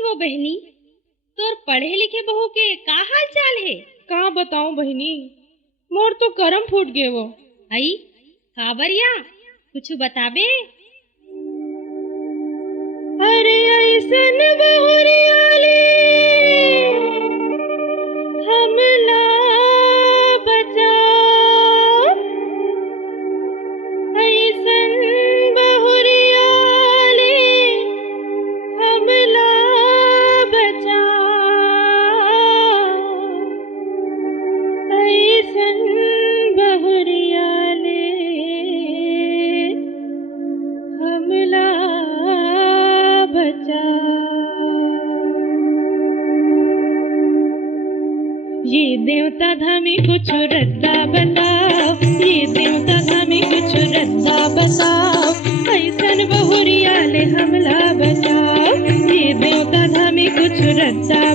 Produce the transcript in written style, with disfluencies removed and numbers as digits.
वो बहनी, तोर पढ़े लिखे बहू के का हाल चाल है? कहाँ बताऊं बहनी, मोर तो करम फूट गए वो। आई काबरिया कुछ बताबे? अरे ऐसन बहुरियाले हमला बचाओ, ऐसन बहुरियाले हमला बचाओ, ऐसन बहुरियाले हमला ये देवता धामी कुछ रद्दा बताओ, ये देवता धामी कुछ रद्दा बताओ, ऐसन बहुरियाले हमला बचाओ, ये देवता धामी कुछ रद्दा